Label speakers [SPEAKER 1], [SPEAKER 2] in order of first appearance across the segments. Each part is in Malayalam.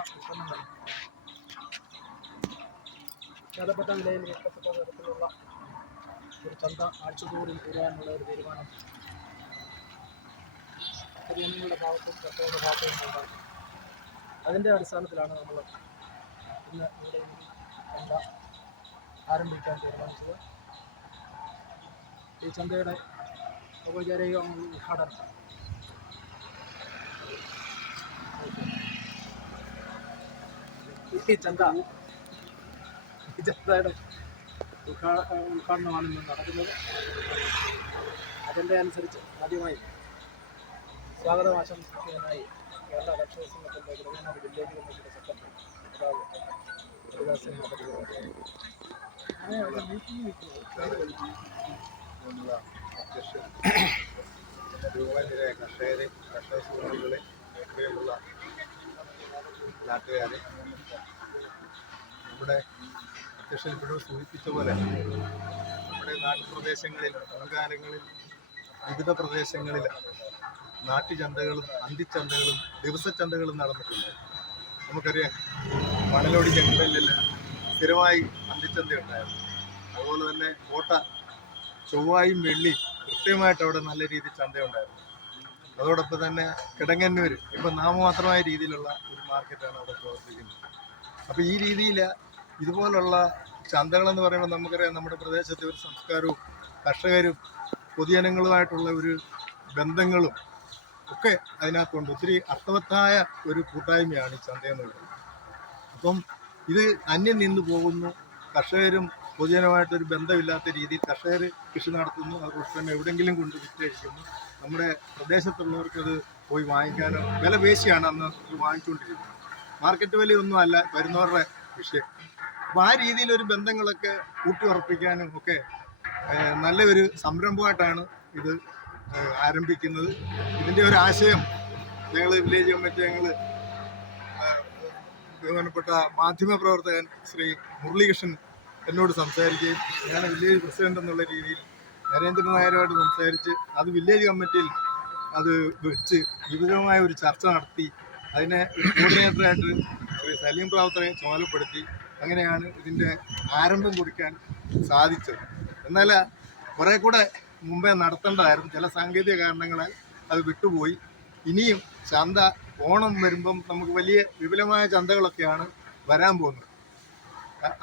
[SPEAKER 1] ഉൽപ്പന്നങ്ങൾ നിലയിൽ ഇഷ്ടപ്പെട്ട തരത്തിലുള്ള ഒരു ചന്ത ആഴ്ചതോറും കൂടാനുള്ള ഒരു തീരുമാനം. പൊതുജനങ്ങളുടെ ഭാഗത്തും കർഷകരുടെ ഭാഗത്തും ഉണ്ടാകും. അതിന്റെ അടിസ്ഥാനത്തിലാണ് നമ്മൾ ഇന്ന് ഇവിടെ ചന്ത ആരംഭിക്കാൻ തീരുമാനിച്ചത്. ഈ ചന്തയുടെ ഔപചാരിക ഉദ്ഘാടനം ഈ ചന്ത. ഈ ചന്തയുടെ ഉദ്ഘാടനമാണ് ഇന്ന് നടക്കുന്നത്. അതിന്റെ അനുസരിച്ച് ആദ്യമായി സ്വാഗതം ആശംസിക്കുന്നതിനായി കേരള കർഷക സംഘത്തിന്റെ ഗ്രാമീണ വില്ലേജ് കമ്മിറ്റിയുടെ സെക്രട്ടറി ഹരിദാസ് സിംഗ്
[SPEAKER 2] കർഷകരെ കർഷക സുഹൃത്തുക്കളെ പ്രിയമുള്ള നാട്ടുകാരെ നമ്മുടെ അധ്യക്ഷൻ ഇപ്പോഴും സൂചിപ്പിച്ച പോലെ നമ്മുടെ നാട്ടുപ്രദേശങ്ങളിൽ മുൻകാലങ്ങളിൽ വിവിധ പ്രദേശങ്ങളിൽ നാട്ടുചന്തകളും അന്തിച്ചന്തകളും ദിവസച്ചന്തകളും നടന്നിട്ടുണ്ട്. നമുക്കറിയാം മണലോടി ജംഗ്ഷനിൽ സ്ഥിരമായി അന്തിച്ചന്ത ഉണ്ടായിരുന്നു അതുപോലെ തന്നെ കോട്ട ചൊവ്വായും വെള്ളി കൃത്യമായിട്ട് അവിടെ നല്ല രീതിയിൽ ചന്തയുണ്ടായിരുന്നു. അതോടൊപ്പം തന്നെ കിടങ്ങന്നൂർ ഇപ്പം നാമമാത്രമായ രീതിയിലുള്ള ഒരു മാർക്കറ്റാണ് അവിടെ പ്രവർത്തിക്കുന്നത്. അപ്പോൾ ഈ രീതിയിൽ ഇതുപോലുള്ള ചന്തകളെന്ന് പറയുമ്പോൾ നമുക്കറിയാം നമ്മുടെ പ്രദേശത്തെ ഒരു സംസ്കാരവും കർഷകരും പൊതുജനങ്ങളുമായിട്ടുള്ള ഒരു ബന്ധങ്ങളും ഒക്കെ അതിനകത്തുണ്ട്. ഒത്തിരി അർത്ഥവത്തായ ഒരു കൂട്ടായ്മയാണ് ഈ ചന്തയെന്ന് പറയുന്നത്. അപ്പം ഇത് അന്യം നിന്ന് പോകുന്നു. കർഷകരും പൊതുജനമായിട്ടൊരു ബന്ധമില്ലാത്ത രീതിയിൽ കർഷകർ കൃഷി നടത്തുന്നു. അവർ ഉഷ്ണം എവിടെയെങ്കിലും കൊണ്ട് വിറ്റഴിക്കുന്നു. നമ്മുടെ പ്രദേശത്തുള്ളവർക്കത് പോയി വാങ്ങിക്കാനോ വില പേശിയാണ് അന്ന് വാങ്ങിച്ചുകൊണ്ടിരിക്കുന്നത് മാർക്കറ്റ് വിലയൊന്നും അല്ല വരുന്നവരുടെ വിഷയം. അപ്പോൾ ആ രീതിയിലൊരു ബന്ധങ്ങളൊക്കെ ഊട്ടിയുറപ്പിക്കാനും ഒക്കെ നല്ലൊരു സംരംഭമായിട്ടാണ് ഇത് ആരംഭിക്കുന്നത്. ഇതിന്റെ ഒരു ആശയം ഞങ്ങൾ വില്ലേജ് കമ്മിറ്റി ഞങ്ങൾ ബഹുമാനപ്പെട്ട മാധ്യമ പ്രവർത്തകൻ ശ്രീ മുരളീകൃഷ്ണൻ എന്നോട് സംസാരിക്കുകയും ഞാൻ വില്ലേജ് പ്രസിഡന്റ് എന്നുള്ള രീതിയിൽ നരേന്ദ്രൻ നായരുമായിട്ട് സംസാരിച്ച് അത് വില്ലേജ് കമ്മിറ്റിയിൽ അത് വെച്ച് വിപുലമായ ഒരു ചർച്ച നടത്തി അതിനെ കോർഡിനേറ്ററായിട്ട് ശ്രീ സലീം റാവത്തറെ ചുമതലപ്പെടുത്തി അങ്ങനെയാണ് ഇതിന്റെ ആരംഭം കുറിക്കാൻ സാധിച്ചത്. എന്നാൽ കുറേ കൂടെ മുമ്പേ നടത്തേണ്ടതായിരുന്നു. ചില സാങ്കേതിക കാരണങ്ങളാൽ അത് വിട്ടുപോയി. ഇനിയും ചന്ത ഓണം വരുമ്പം നമുക്ക് വലിയ വിപുലമായ ചന്തകളൊക്കെയാണ് വരാൻ പോകുന്നത്.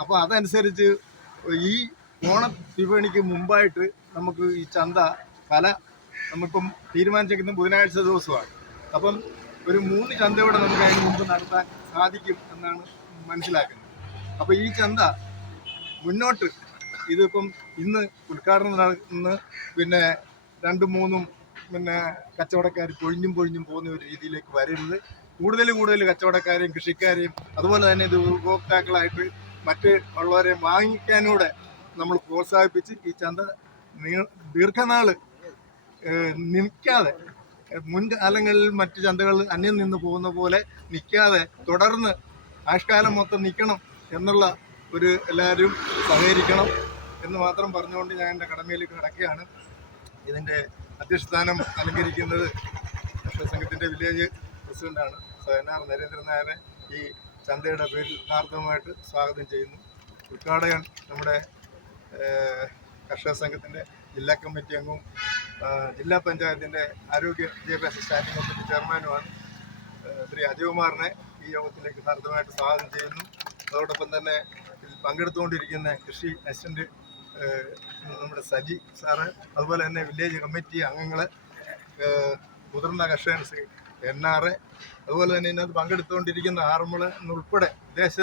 [SPEAKER 2] അപ്പോൾ അതനുസരിച്ച് ഈ ഓണ വിപണിക്ക് മുമ്പായിട്ട് നമുക്ക് ഈ ചന്ത പല നമുക്കും തീരുമാനിച്ചിരിക്കുന്ന ബുധനാഴ്ച ദിവസമാണ്. അപ്പം ഒരു മൂന്ന് ചന്തയോടെ നമുക്ക് അതിന് മുമ്പ് നടത്താൻ സാധിക്കും എന്നാണ് മനസ്സിലാക്കുന്നത്. അപ്പോൾ ഈ ചന്ത മുന്നോട്ട് ഇതിപ്പം ഇന്ന് ഉദ്ഘാടനം നടന്ന് പിന്നെ രണ്ടും മൂന്നും പിന്നെ കച്ചവടക്കാർ പൊഴിഞ്ഞും പൊഴിഞ്ഞും പോകുന്ന ഒരു രീതിയിലേക്ക് വരരുത്. കൂടുതൽ കൂടുതൽ കച്ചവടക്കാരെയും കൃഷിക്കാരെയും അതുപോലെ തന്നെ ഇത് ഉപഭോക്താക്കളായിട്ട് മറ്റ് ഉള്ളവരെ വാങ്ങിക്കാനൂടെ നമ്മൾ പ്രോത്സാഹിപ്പിച്ച് ഈ ചന്ത ഏഹ്, നിൽക്കാതെ മുൻകാലങ്ങളിൽ മറ്റ് ചന്തകൾ അന്യം നിന്ന് പോകുന്ന പോലെ നിൽക്കാതെ തുടർന്ന് ആഷ്കാലം മൊത്തം നിൽക്കണം എന്നുള്ള ഒരു എല്ലാവരും സഹകരിക്കണം എന്ന് മാത്രം പറഞ്ഞുകൊണ്ട് ഞാൻ എന്റെ കടമയിലേക്ക് കിടക്കുകയാണ്. ഇതിന്റെ അധ്യക്ഷസ്ഥാനം അലങ്കരിക്കുന്നത് സംഘത്തിന്റെ വില്ലേജ് പ്രസിഡന്റാണ് സയനാർ നരേന്ദ്രൻ നായരെ ഈ ചന്തയുടെ പേരിൽ യഥാർത്ഥമായിട്ട് സ്വാഗതം ചെയ്യുന്നു. ഉദ്ഘാടകൻ നമ്മുടെ കർഷക സംഘത്തിന്റെ ജില്ലാ കമ്മിറ്റി അംഗവും ജില്ലാ പഞ്ചായത്തിന്റെ ആരോഗ്യ വിദ്യാഭ്യാസ സ്റ്റാൻഡിംഗ് കമ്മിറ്റി ചെയർമാനുമാണ് ശ്രീ അജയകുമാറിനെ ഈ യോഗത്തിലേക്ക് ഹാർദമായിട്ട് സ്വാഗതം ചെയ്യുന്നു. അതോടൊപ്പം തന്നെ പങ്കെടുത്തുകൊണ്ടിരിക്കുന്ന കൃഷി അസിസ്റ്റന്റ് നമ്മുടെ സജി സാറ് അതുപോലെ തന്നെ വില്ലേജ് കമ്മിറ്റി അംഗങ്ങൾ മുതിർന്ന കർഷകൻ ശ്രീ എൻ ആർ അതുപോലെ തന്നെ ഇതിനകത്ത് പങ്കെടുത്തുകൊണ്ടിരിക്കുന്ന ആറന്മുള എന്നുൾപ്പെടെ വിദേശ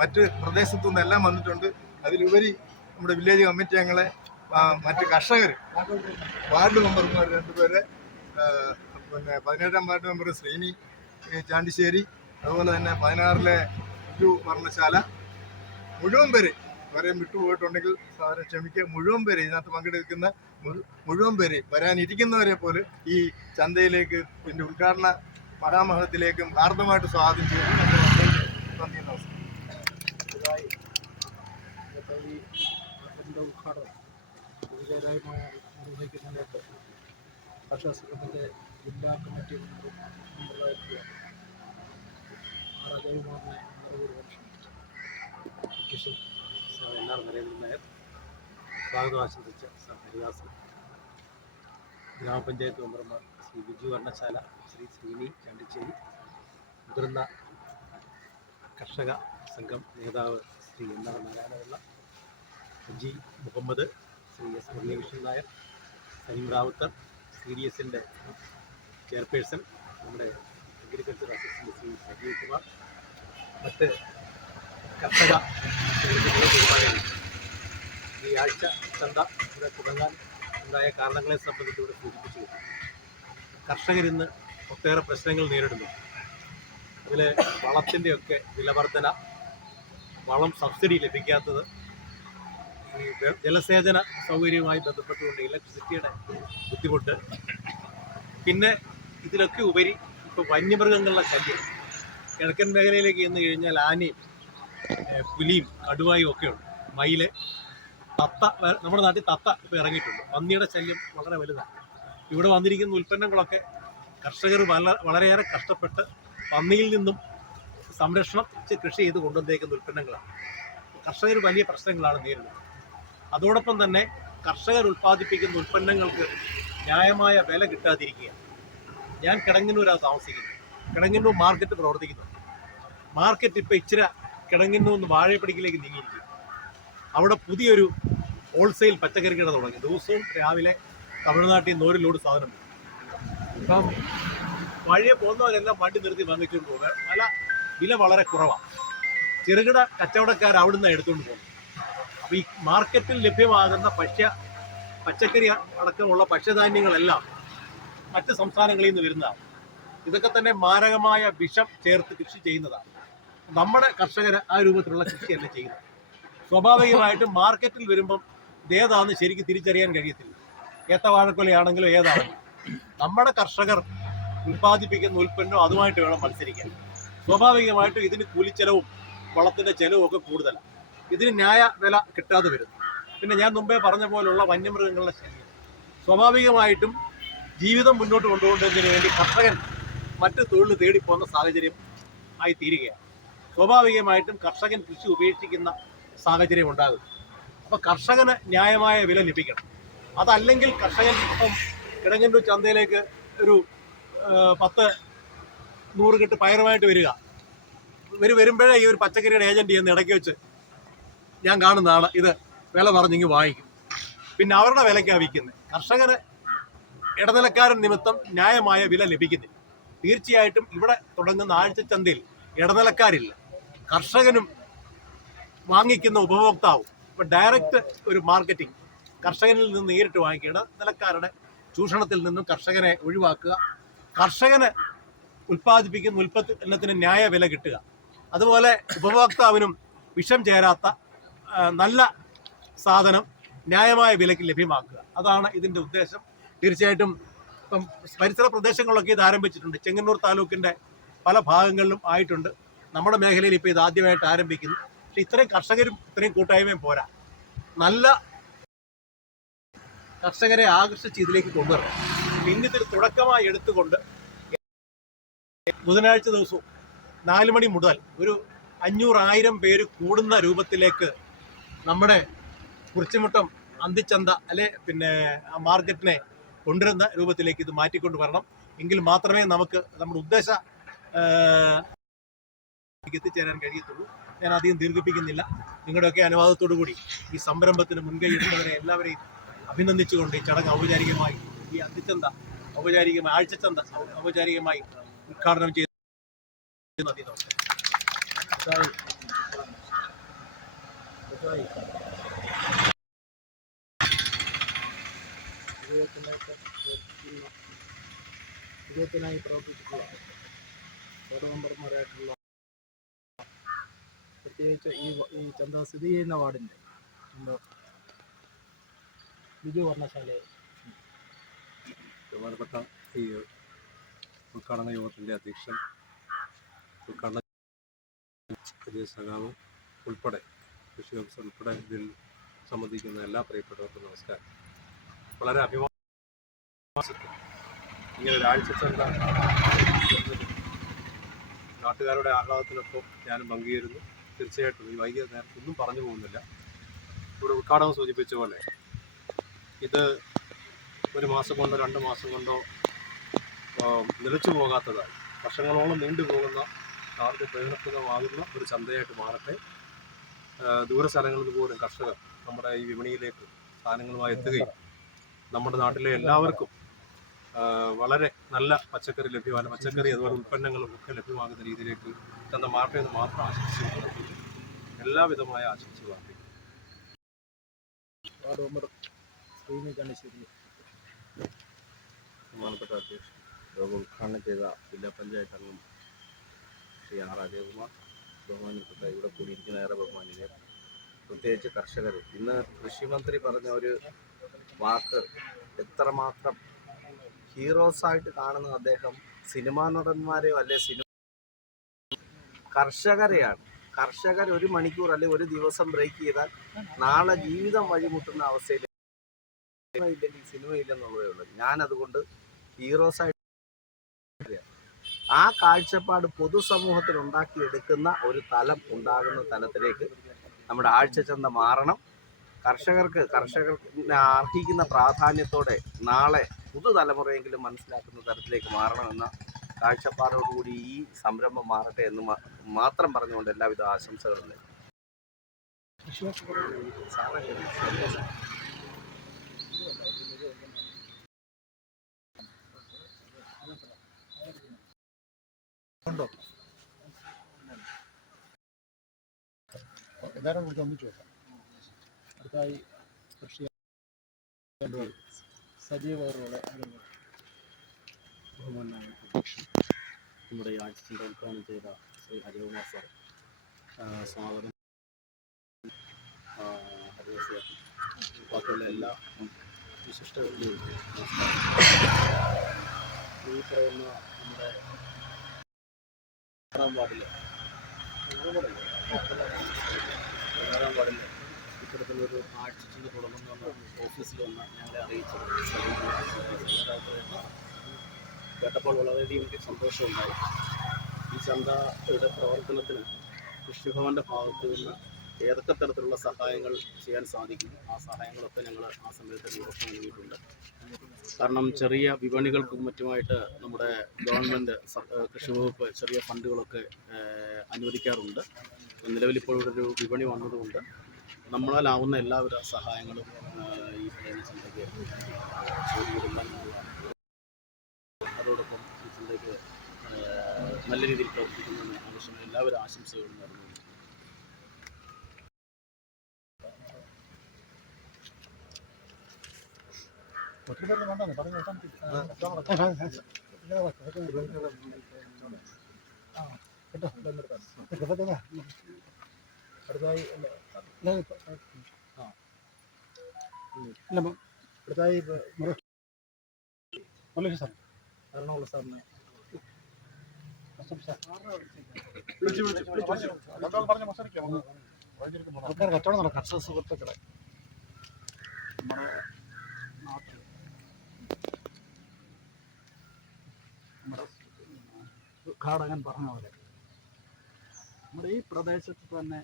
[SPEAKER 2] മറ്റ് പ്രദേശത്തു നിന്നെല്ലാം വന്നിട്ടുണ്ട്. അതിലുപരി നമ്മുടെ വില്ലേജ് കമ്മിറ്റി അംഗങ്ങളെ മറ്റ് കർഷകർ വാർഡ് മെമ്പർമാർ രണ്ടുപേരെ പിന്നെ പതിനേഴാം വാർഡ് മെമ്പർ ശ്രീനി ചാണ്ടിശ്ശേരി അതുപോലെ തന്നെ പതിനാറിലെ ഒരു വർണശാല. മുഴുവൻ പേര് വരെയും വിട്ടുപോയിട്ടുണ്ടെങ്കിൽ സാറിന് ക്ഷമിക്കുക. മുഴുവൻ പേര് ഇതിനകത്ത് പങ്കെടുക്കുന്ന മുഴു- മുഴുവൻ പേര് വരാനിരിക്കുന്നവരെ പോലും ഈ ചന്തയിലേക്ക് പിന്നെ ഉദ്ഘാടന മഹാമഹത്തിലേക്കും ഹാർദമായിട്ട് സ്വാഗതം ചെയ്യുന്നു നന്ദി നമസ്കാരം
[SPEAKER 1] പുതുതായി ഇന്നത്തെ ഈ ഇതിന്റെ ഉദ്ഘാടനം കർഷക സംഘത്തിന്റെ ജില്ലാ കമ്മിറ്റി മെമ്പറും
[SPEAKER 3] സ്വാഗതം ആശംസിച്ച സർ ഹരിദാസൻ ഗ്രാമപഞ്ചായത്ത് മെമ്പർമാർ ശ്രീ ബിജു വർണശാല ശ്രീ ശ്രീനി ചാണ്ടിച്ചേരി മുതിർന്ന കർഷക സംഘം നേതാവ് Shri N R Narayanapillai G Muhammad Shri S Muraleekrishnan Nair Saleem Ravuthar C D എസിന്റെ ചെയർപേഴ്സൺ നമ്മുടെ അഗ്രികൾച്ചർ അസിസ്റ്റന്റ് ശ്രീ സജീവ് കുമാർ മറ്റ് കർഷക ഈ ആഴ്ച ചന്ത ഇവിടെ തുടങ്ങാൻ ഉണ്ടായ കാരണങ്ങളെ സംബന്ധിച്ച് ഇവിടെ സൂചിപ്പിച്ചു. കർഷകരിന്ന് ഒട്ടേറെ പ്രശ്നങ്ങൾ നേരിടുന്നു. അതിൽ വളത്തിന്റെയൊക്കെ വിലവർധന വളം സബ്സിഡി ലഭിക്കാത്തത് ജലസേചന സൗകര്യവുമായി ബന്ധപ്പെട്ടുകൊണ്ട് ഇലക്ട്രിസിറ്റിയുടെ ബുദ്ധിമുട്ട്. പിന്നെ ഇതിലൊക്കെ ഉപരി ഇപ്പോൾ വന്യമൃഗങ്ങളുടെ ശല്യം. കിഴക്കൻ മേഖലയിലേക്ക് ചെന്ന് കഴിഞ്ഞാൽ ആനയും പുലിയും കടുവായും ഒക്കെ ഉണ്ട്. മയിൽ തത്ത നമ്മുടെ നാട്ടിൽ തത്ത ഇപ്പോൾ ഇറങ്ങിയിട്ടുണ്ട്. പന്നിയുടെ ശല്യം വളരെ വലുതാണ്. ഇവിടെ വന്നിരിക്കുന്ന ഉൽപ്പന്നങ്ങളൊക്കെ കർഷകർ വള വളരെയേറെ കഷ്ടപ്പെട്ട് പന്നിയിൽ നിന്നും സംരക്ഷണം കൃഷി ചെയ്ത് കൊണ്ടുവന്നേക്കുന്ന ഉൽപ്പന്നങ്ങളാണ്. കർഷകർ വലിയ പ്രശ്നങ്ങളാണ് നേരിടുന്നത്. അതോടൊപ്പം തന്നെ കർഷകർ ഉൽപ്പാദിപ്പിക്കുന്ന ഉൽപ്പന്നങ്ങൾക്ക് ന്യായമായ വില കിട്ടാതിരിക്കുക ഞാൻ കിടങ്ങന്നൂരാണ് താമസിക്കുന്നത്. കിടങ്ങന്നൂർ മാർക്കറ്റ് പ്രവർത്തിക്കുന്നു. മാർക്കറ്റ് ഇപ്പോൾ ഇച്ചിരി കിടങ്ങന്നൂർ നിന്ന് വാഴപ്പടിക്കിലേക്ക് നീങ്ങിയിരിക്കും അവിടെ പുതിയൊരു ഹോൾസെയിൽ പച്ചക്കറി കട തുടങ്ങി. ദിവസവും രാവിലെ തമിഴ്നാട്ടിൽ നിന്ന് ഒരു ലോഡ് സാധനം. ഇപ്പം വഴിയെ പോകുന്നവരെല്ലാം വണ്ടി നിർത്തി വാങ്ങിച്ചുകൊണ്ട് പോകുക. വില വളരെ കുറവാണ് ചെറുകിട കച്ചവടക്കാർ അവിടുന്ന് എടുത്തുകൊണ്ട് പോകും മാർക്കറ്റിൽ ലഭ്യമാകുന്ന ഭക്ഷ്യ പച്ചക്കറി അടക്കമുള്ള ഭക്ഷ്യധാന്യങ്ങളെല്ലാം മറ്റ് സംസ്ഥാനങ്ങളിൽ നിന്ന് വരുന്നതാണ്. ഇതൊക്കെ തന്നെ മാരകമായ വിഷം ചേർത്ത് കൃഷി ചെയ്യുന്നതാണ്. നമ്മുടെ കർഷകർ ആ രൂപത്തിലുള്ള കൃഷിയല്ല ചെയ്യുന്നത്. സ്വാഭാവികമായിട്ടും മാർക്കറ്റിൽ വരുമ്പം ഇതേതാണെന്ന് ശരിക്കും തിരിച്ചറിയാൻ കഴിയത്തില്ല. ഏത്തവാഴക്കൊലയാണെങ്കിലും ഏതാണ്. നമ്മുടെ കർഷകർ ഉൽപ്പാദിപ്പിക്കുന്ന ഉൽപ്പന്നം അതുമായിട്ട് വേണം മത്സരിക്കാൻ. സ്വാഭാവികമായിട്ടും ഇതിന് കൂലിച്ചെലവും വളത്തിന്റെ ചെലവും ഒക്കെ കൂടുതലാണ്. ഇതിന് ന്യായ വില കിട്ടാതെ വരുന്നു. പിന്നെ ഞാൻ മുമ്പേ പറഞ്ഞ പോലുള്ള വന്യമൃഗങ്ങളുടെ ശല്യം. സ്വാഭാവികമായിട്ടും ജീവിതം മുന്നോട്ട് കൊണ്ടുപോകുന്നതിന് വേണ്ടി കർഷകൻ മറ്റ് തൊഴിൽ തേടിപ്പോകുന്ന സാഹചര്യം ആയി തീരുകയാണ് സ്വാഭാവികമായിട്ടും കർഷകൻ കൃഷി ഉപേക്ഷിക്കുന്ന സാഹചര്യം ഉണ്ടാകും. അപ്പോൾ കർഷകന് ന്യായമായ വില ലഭിക്കണം. അതല്ലെങ്കിൽ കർഷകൻ ഇപ്പം കിടങ്ങന്നൂർ ചന്തയിലേക്ക് ഒരു പത്ത് നൂറ് കെട്ട് പയറുമായിട്ട് വരിക. വരുമ്പോഴേ ഈ ഒരു പച്ചക്കറിയുടെ ഏജന്റ് ചെയ്യുന്ന ഇടയ്ക്ക് വെച്ച് ഞാൻ കാണുന്നതാണ് ഇത് വില പറഞ്ഞിങ്ങ് വാങ്ങിക്കും. പിന്നെ അവരുടെ വിലയ്ക്കാണ് വിൽക്കുന്നത് കർഷകന് ഇടനിലക്കാരൻ നിമിത്തം ന്യായമായ വില ലഭിക്കുന്നില്ല. തീർച്ചയായിട്ടും ഇവിടെ തുടങ്ങുന്ന ആഴ്ച ആഴ്ചച്ചന്തയിൽ ഇടനിലക്കാരില്ല. കർഷകനും വാങ്ങിക്കുന്ന ഉപഭോക്താവും. ഇപ്പം ഡയറക്റ്റ് ഒരു മാർക്കറ്റിംഗ് കർഷകനിൽ നിന്ന് നേരിട്ട് വാങ്ങിക്കുക. ഇടനിലക്കാരുടെ ചൂഷണത്തിൽ നിന്നും കർഷകനെ ഒഴിവാക്കുക. കർഷകന് ഉൽപ്പാദിപ്പിക്കുന്ന ഉൽപ്പന്നത്തിന് ന്യായ വില കിട്ടുക. അതുപോലെ ഉപഭോക്താവിനും വിഷം ചേരാത്ത നല്ല സാധനം ന്യായമായ വിലയ്ക്ക് ലഭ്യമാക്കുക. അതാണ് ഇതിന്റെ ഉദ്ദേശം. തീർച്ചയായിട്ടും ഇപ്പം പരിസര പ്രദേശങ്ങളിലൊക്കെ ഇത് ആരംഭിച്ചിട്ടുണ്ട്. ചെങ്ങന്നൂർ താലൂക്കിന്റെ പല ഭാഗങ്ങളിലും ആയിട്ടുണ്ട്. നമ്മുടെ മേഖലയിൽ ഇപ്പോൾ ഇത് ആദ്യമായിട്ട് ആരംഭിക്കുന്നു. പക്ഷേ ഇത്രയും കർഷകരും ഇത്രയും കൂട്ടായ്മയും പോരാ. നല്ല കർഷകരെ ആകർഷിച്ച് ഇതിലേക്ക് കൊണ്ടുവരണം. ഇന്നിത് ഒരു തുടക്കമായി എടുത്തുകൊണ്ട് ബുധനാഴ്ച ദിവസവും നാല് മണി മുതൽ ഒരു അഞ്ഞൂറായിരം പേര് കൂടുന്ന രൂപത്തിലേക്ക് നമ്മുടെ കുറിച്ചുമുട്ടം അന്തിച്ചന്ത അല്ലെ പിന്നെ മാർക്കറ്റിനെ കൊണ്ടുവരുന്ന രൂപത്തിലേക്ക് ഇത് മാറ്റിക്കൊണ്ട് വരണം. എങ്കിൽ മാത്രമേ നമുക്ക് നമ്മുടെ ഉദ്ദേശ എത്തിച്ചേരാൻ കഴിയത്തുള്ളൂ. ഞാൻ അധികം ദീർഘിപ്പിക്കുന്നില്ല. നിങ്ങളുടെയൊക്കെ അനുവാദത്തോടു കൂടി ഈ സംരംഭത്തിന് മുൻകൈ എടുത്തവരെ എല്ലാവരെയും അഭിനന്ദിച്ചുകൊണ്ട് ഈ ചടങ്ങ് ഔപചാരികമായി ഈ അന്തിച്ചന്ത ഔപചാരികമായി ആഴ്ചച്ചന്ത ഔപചാരികമായി ഉദ്ഘാടനം ചെയ്ത്. നമസ്കാരം.
[SPEAKER 1] വിജയത്തിനായി പ്രവർത്തിച്ചിട്ടുള്ള പ്രത്യേകിച്ച് ഈ ഈ ചന്ത സ്ഥിതി ചെയ്യുന്ന വാർഡിന്റെ ബിജു
[SPEAKER 3] വർണശാലയെ ഈ ഉദ്ഘാടന യോഗത്തിന്റെ അധ്യക്ഷൻ ഉദ്ഘാടന സഖാവ് ഉൾപ്പെടെ കൃഷി ഓഫീസർ ഉൾപ്പെടെ ഇതിൽ സംബന്ധിക്കുന്ന എല്ലാ പ്രിയപ്പെട്ടവർക്കും നമസ്കാരം. വളരെ അഭിമാനം ഇങ്ങനെ ഒരാഴ്ച
[SPEAKER 4] നാട്ടുകാരുടെ ആഹ്ലാദത്തിനൊപ്പം ഞാനും പങ്കുചേരുന്നു. തീർച്ചയായിട്ടും ഈ വൈകിയ നേരത്തെ ഒന്നും പറഞ്ഞു പോകുന്നില്ല. ഇവിടെ ഉദ്ഘാടനം സൂചിപ്പിച്ച പോലെ ഇത് ഒരു മാസം കൊണ്ടോ രണ്ട് മാസം കൊണ്ടോ നിലച്ചു പോകാത്തതായി. വർഷങ്ങളോളം നീണ്ടുപോകുന്ന നാടിന് പ്രയോജനപ്രദമാകുന്ന ഒരു ചന്തയായിട്ട് മാറട്ടെ. ദൂര സ്ഥലങ്ങളിൽ പോലും കർഷകർ നമ്മുടെ ഈ വിപണിയിലേക്ക് സാധനങ്ങളുമായി എത്തുകയും നമ്മുടെ നാട്ടിലെ എല്ലാവർക്കും വളരെ നല്ല പച്ചക്കറി ലഭ്യമാണ്. പച്ചക്കറി അതുപോലെ ഉൽപ്പന്നങ്ങളും ഒക്കെ ലഭ്യമാകുന്ന രീതിയിലേക്ക് തന്ന മാറട്ടെ എന്ന് മാത്രം ആശംസിക്കുന്നു എല്ലാവിധമായ
[SPEAKER 5] ആശംസകളാണ്
[SPEAKER 6] ബഹുമാനപ്പെട്ട അധ്യക്ഷൻ യോഗം ഉദ്ഘാടനം ചെയ്ത ജില്ലാ പഞ്ചായത്ത് അംഗം ശ്രീ ആർ അജയകുമാർ ബഹുമാനപ്പെട്ട ഇവിടെ കൂടിയിരിക്കുന്ന ഏറെ ബഹുമാനിനെ പ്രത്യേകിച്ച് കർഷകർ. ഇന്ന് കൃഷിമന്ത്രി പറഞ്ഞ ഒരു വാക്ക് എത്രമാത്രം ഹീറോസായിട്ട് കാണുന്ന അദ്ദേഹം സിനിമാ നടന്മാരെയോ അല്ലെ സിനിമ കർഷകരെയാണ്. കർഷകർ ഒരു മണിക്കൂർ അല്ലെ ഒരു ദിവസം ബ്രേക്ക് ചെയ്താൽ നാളെ ജീവിതം വഴിമുട്ടുന്ന അവസ്ഥയിൽ സിനിമയില്ലെന്നുള്ളതേ ഉള്ളൂ. ഞാൻ അതുകൊണ്ട് ഹീറോസ് ആയിട്ട് ആ കാഴ്ചപ്പാട് പൊതുസമൂഹത്തിൽ ഉണ്ടാക്കിയെടുക്കുന്ന ഒരു തലം ഉണ്ടാകുന്ന തലത്തിലേക്ക് നമ്മുടെ ആഴ്ചച്ചന്ത മാറണം കർഷകർക്ക് കർഷകർക്ക് അർഹിക്കുന്ന പ്രാധാന്യത്തോടെ നാളെ പുതുതലമുറയെങ്കിലും മനസ്സിലാക്കുന്ന തരത്തിലേക്ക് മാറണമെന്ന കാഴ്ചപ്പാടോടുകൂടി ഈ സംരംഭം മാറട്ടെ എന്ന് മാത്രം പറഞ്ഞുകൊണ്ട് എല്ലാവിധ ആശംസകളും.
[SPEAKER 5] എല്ലാവരും നമുക്ക് ഒന്നിച്ചു വെക്കാം അടുത്തായി കൃഷി സജീവ
[SPEAKER 6] നമ്മുടെ ആഴ്ചയുടെ ഉദ്ഘാടനം ചെയ്ത ശ്രീ ഹരികുമാർ സാർ സ്വാഗതം. ബാക്കിയുള്ള എല്ലാ വിശിഷ്ട ഈ പറയുന്ന നമ്മുടെ ആറാം വാർഡിലെ പതിനാറാം പാടില്ല. ഇത്തരത്തിലൊരു ആഴ്ച തുടങ്ങുന്ന ഓഫീസിൽ വന്ന് ഞങ്ങളെ അറിയിച്ചത് കേട്ടപ്പോൾ വളരെയധികം എനിക്ക് സന്തോഷമുണ്ടായി. ഈ ചന്തയുടെ പ്രവർത്തനത്തിന് കൃഷിഭവന്റെ ഭാഗത്തു നിന്ന് ഏതൊക്കെ തരത്തിലുള്ള സഹായങ്ങൾ ചെയ്യാൻ സാധിക്കും ആ സഹായങ്ങളൊക്കെ ഞങ്ങൾ ആ സമയത്ത് ഉറപ്പ് നൽകിയിട്ടുണ്ട്. കാരണം ചെറിയ വിപണികൾക്കും മറ്റുമായിട്ട് നമ്മുടെ ഗവൺമെന്റ് കൃഷി വകുപ്പ് ചെറിയ ഫണ്ടുകളൊക്കെ അനുവദിക്കാറുണ്ട്. നിലവിൽ ഇപ്പോൾ ഒരു വിപണി വന്നതുകൊണ്ട് നമ്മളാലാവുന്ന എല്ലാവിധ സഹായങ്ങളും ഈ പറയുന്ന ചന്തയ്ക്ക് അതോടൊപ്പം ഈ ചന്തയ്ക്ക് നല്ല രീതിയിൽ പ്രവർത്തിക്കുന്നതിന് ആവശ്യമായ എല്ലാവരും ആശംസകളും നേർന്നു
[SPEAKER 5] ഒത്തിരി പേര് വേണ്ടെന്ന് പറഞ്ഞു വെച്ചാൽ അടുത്തായി അടുത്തായി മുരളി സാർ എറണാകുളം സാറിന് ആൾക്കാർ കച്ചവടം നടക്കാം സുഹൃത്തുക്കളെ നമ്മുടെ നമ്മുടെ ഉദ്ഘാടകൻ പറഞ്ഞ പോലെ. നമ്മുടെ ഈ പ്രദേശത്ത് തന്നെ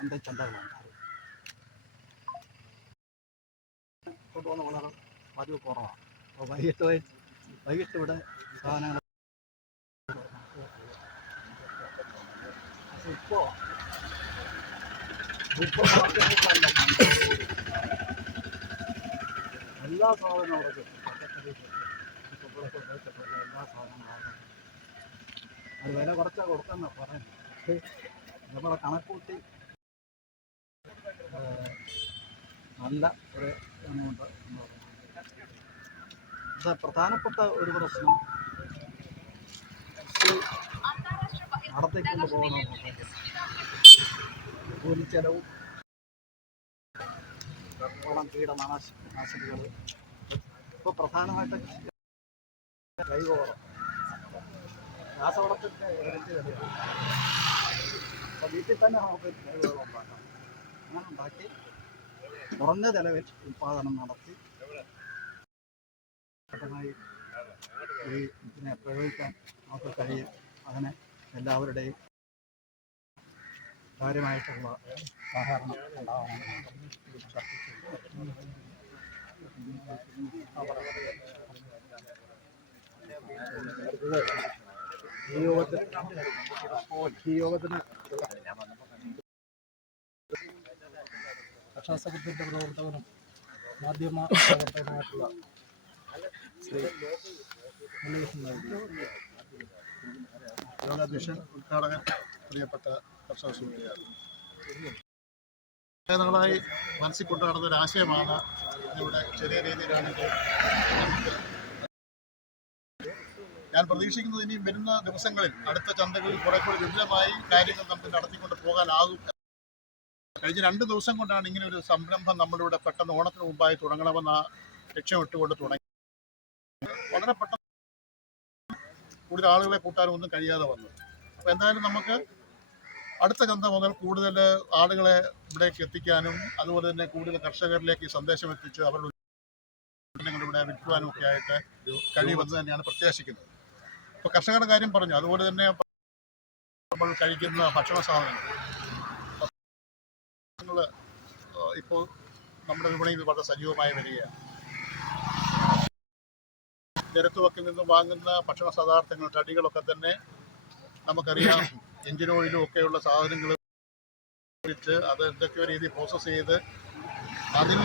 [SPEAKER 5] എന്റെ കൊണ്ടുവന്ന വളരെ പതിവ് കുറവാണ്. അപ്പോൾ വൈകിട്ട് വൈകിട്ട് ഇവിടെ സാധനങ്ങൾ ഇപ്പോൾ എല്ലാ പച്ചക്കറി അത് വില കൊടുക്കുന്ന നമ്മളെ കണക്കൂട്ടി നല്ല ഒരു എമൗണ്ട് പ്രധാനപ്പെട്ട ഒരു പ്രശ്നം നടത്തിക്കൊണ്ട് പോകണം കൂലിച്ചെലവും വളം കീടനാശ നാശിനികൾ ഇപ്പോൾ പ്രധാനമായിട്ട് രാസവളത്തിന്റെ ഇരട്ടി വിലയാണ് അപ്പോൾ വീട്ടിൽ തന്നെ നമുക്ക് ജൈവവളം ഉണ്ടാക്കാം കുറഞ്ഞ ചെലവിൽ ഉൽപ്പാദനം നടത്തി ഈ ഇതിനെ പ്രയോഗിക്കാൻ
[SPEAKER 1] നമുക്ക് കഴിയും അങ്ങനെ എല്ലാവരുടെയും കാര്യമായിട്ടുള്ള സഹകരണം ചെയ്തു ഈ പ്രവർത്തകനും മാധ്യമ പ്രവർത്തകനുമായിട്ടുള്ള
[SPEAKER 7] യോഗാധ്യക്ഷൻ ഉദ്ഘാടകൻ പ്രിയപ്പെട്ട കർഷക സുഹൃത്തുക്കളാണ് നാളായി മനസ്സിൽ കൊണ്ടു നടന്ന ഒരു ആശയമാണ് ഇവിടെ ചെറിയ രീതിയിലാണെങ്കിൽ ഞാൻ പ്രതീക്ഷിക്കുന്നത് ഇനി വരുന്ന ദിവസങ്ങളിൽ അടുത്ത ചന്തകളിൽ കുറെ കൂടി വിപുലമായി കാര്യങ്ങൾ നമുക്ക് നടത്തിക്കൊണ്ട് പോകാനാകും. കഴിഞ്ഞ രണ്ട് ദിവസം കൊണ്ടാണ് ഇങ്ങനെ ഒരു സംരംഭം നമ്മളിവിടെ പെട്ടെന്ന് ഓണത്തിന് മുമ്പായി തുടങ്ങണമെന്ന ലക്ഷ്യമിട്ടുകൊണ്ട് തുടങ്ങി. വളരെ പെട്ടെന്ന് കൂടുതൽ ആളുകളെ കൂട്ടാനും ഒന്നും കഴിയാതെ വന്നു. അപ്പോൾ എന്തായാലും നമുക്ക് അടുത്ത ചന്ത മുതൽ കൂടുതൽ ആളുകളെ ഇവിടേക്ക് എത്തിക്കാനും അതുപോലെ തന്നെ കൂടുതൽ കർഷകരിലേക്ക് സന്ദേശം എത്തിച്ച് അവരുടെ ഉൽപ്പന്നങ്ങൾ ഇവിടെ വിൽക്കുവാനും ഒക്കെ ആയിട്ട് കഴിയുമെന്ന് തന്നെയാണ് പ്രത്യാശിക്കുന്നത്. ഇപ്പോൾ കർഷകരുടെ കാര്യം പറഞ്ഞു. അതുപോലെ തന്നെ നമ്മൾ കഴിക്കുന്ന ഭക്ഷണ സാധനങ്ങൾ. ഇപ്പോൾ നമ്മുടെ വിപണിയിൽ വളരെ സജീവമായി വരികയാണ്. നിരത്തുവക്കിൽ നിന്നും വാങ്ങുന്ന ഭക്ഷണ പദാർത്ഥങ്ങൾ തടികളൊക്കെ തന്നെ നമുക്കറിയാം എഞ്ചിൻ ഓയിലും ഒക്കെയുള്ള സാധനങ്ങൾ വെച്ച് അത് എന്തൊക്കെയോ രീതി പ്രോസസ്സ് ചെയ്ത് അതിൽ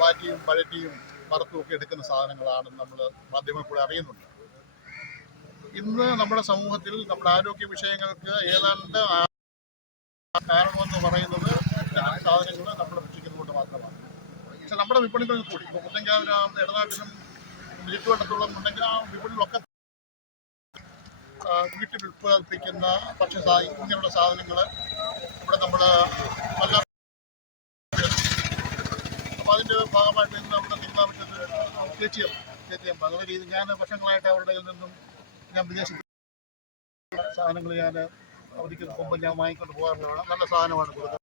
[SPEAKER 7] വാറ്റിയും വഴറ്റിയും വറുത്തും ഒക്കെ എടുക്കുന്ന സാധനങ്ങളാണ് നമ്മൾ മാധ്യമങ്ങളിൽ കൂടെ അറിയുന്നുണ്ട്. ഇന്ന് നമ്മുടെ സമൂഹത്തിൽ നമ്മുടെ ആരോഗ്യ വിഷയങ്ങൾക്ക് ഏതാണ്ട് കാരണമെന്ന് പറയുന്നത് സാധനങ്ങൾ നമ്മൾ ഭക്ഷിക്കുന്നത് കൊണ്ട് മാത്രമാണ്. പക്ഷെ നമ്മുടെ വിപണികളിൽ കൂടി ഇപ്പോൾ മുത്തങ്കാവിന് ഇടനാട്ടിലും ചുറ്റുവട്ടത്തോളം ഉണ്ടെങ്കിൽ ആ വിപണിയിലൊക്കെ വീട്ടിൽ ഉൽപ്പാദിപ്പിക്കുന്ന ഭക്ഷ്യ ഇങ്ങനെയുള്ള സാധനങ്ങൾ ഇവിടെ നമ്മൾ നല്ല അപ്പോൾ അതിന്റെ ഭാഗമായിട്ട് നമ്മുടെ തിരുനാമറ്റത്ത് ചേച്ചിയം ചേച്ചിയം പല രീതി ഞാൻ വർഷങ്ങളായിട്ട് അവരുടെ നിന്നും ഞാൻ വിദേശത്ത് സാധനങ്ങൾ ഞാൻ അവധിക്ക് മുമ്പ് ഞാൻ വാങ്ങിക്കൊണ്ട് പോകാറുള്ളതാണ്. നല്ല സാധനമാണ് കൊടുക്കുന്നത്.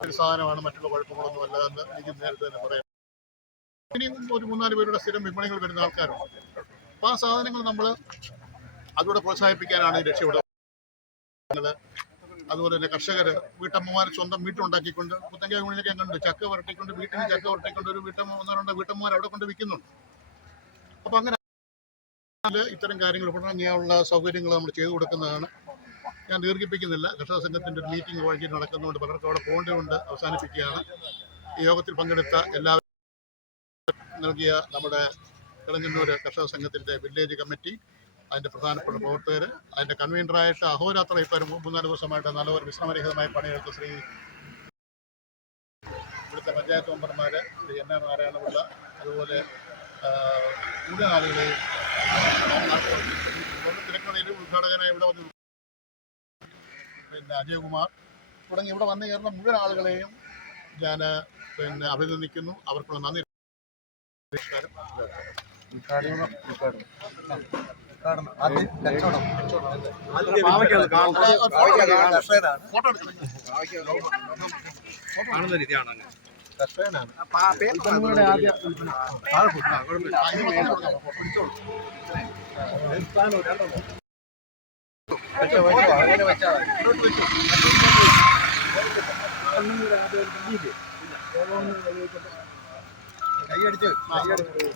[SPEAKER 7] ഒരു സാധനമാണ് മറ്റുള്ള കുഴപ്പങ്ങളൊന്നും അല്ല എന്ന് എനിക്ക് നേരത്തെ തന്നെ പറയാം. ഇനിയും ഒരു മൂന്നാൽ പേരുടെ സ്ഥിരം വിപണികൾ വരുന്ന ആൾക്കാരുണ്ട്. അപ്പം ആ സാധനങ്ങൾ നമ്മൾ അതുകൂടെ പ്രോത്സാഹിപ്പിക്കാനാണ് രക്ഷയുടെ അതുപോലെ തന്നെ കർഷകർ വീട്ടമ്മമാർ സ്വന്തം വീട്ടുണ്ടാക്കിക്കൊണ്ട് പുത്തങ്ക യൂണിയൊക്കെ കണ്ട് ചക്ക വരട്ടിക്കൊണ്ട് വീട്ടിൽ ചക്ക വരട്ടിക്കൊണ്ട് ഒരു വീട്ടമ്മ ഒന്നോ വീട്ടമ്മമാർ അവിടെ കൊണ്ട് വിൽക്കുന്നുണ്ട്. അപ്പം അങ്ങനെ ഇത്തരം കാര്യങ്ങൾ ഉടനെയുള്ള സൗകര്യങ്ങൾ നമ്മൾ ചെയ്തു കൊടുക്കുന്നതാണ്. ഞാൻ ദീർഘിപ്പിക്കുന്നില്ല. കർഷക സംഘത്തിന്റെ ഒരു മീറ്റിംഗ് വഴി നടക്കുന്നതുകൊണ്ട് പലർക്കും അവിടെ പോകേണ്ടതുകൊണ്ട് അവസാനിപ്പിക്കുകയാണ്. ഈ യോഗത്തിൽ പങ്കെടുത്ത എല്ലാവരും നൽകിയ നമ്മുടെ കിളങ്ങന്നൂർ കർഷക സംഘത്തിന്റെ വില്ലേജ് കമ്മിറ്റി അതിന്റെ പ്രധാനപ്പെട്ട പ്രവർത്തകർ അതിന്റെ കൺവീനറായിട്ട് അഹോരാത്ര ഇപ്പോൾ മൂന്നാൽ ദിവസമായിട്ട് നല്ലൊരു വിശ്രമരഹിതമായി പണിയെടുത്ത ശ്രീ ഇവിടുത്തെ പഞ്ചായത്ത് മെമ്പർമാർ ശ്രീ എൻ എ നാരായണപിള്ള അതുപോലെ ആ, ആളുകളെ തിരക്കടയിലും ഉദ്ഘാടകനായി ഇവിടെ വന്ന് പിന്നെ അജയകുമാർ തുടങ്ങി ഇവിടെ വന്നു കയറുന്ന മുഴുവൻ ആളുകളെയും ഞാൻ പിന്നെ അഭിനന്ദിക്കുന്നു അവർക്കുള്ള നന്ദി ഫോട്ടോ എടുക്കണം
[SPEAKER 4] കാണുന്ന രീതിയാണ്
[SPEAKER 1] ഉൽപ്പന്നങ്ങളുടെ
[SPEAKER 7] പിടിച്ചോളൂ.
[SPEAKER 1] ഉൽപ്പന്നങ്ങളുടെ ആദ്യ ഉൽപ്പന്നം. ഓരോന്നും ഉപയോഗിച്ചിട്ട്
[SPEAKER 7] കൈയടിച്ച് കൈയടിച്ച്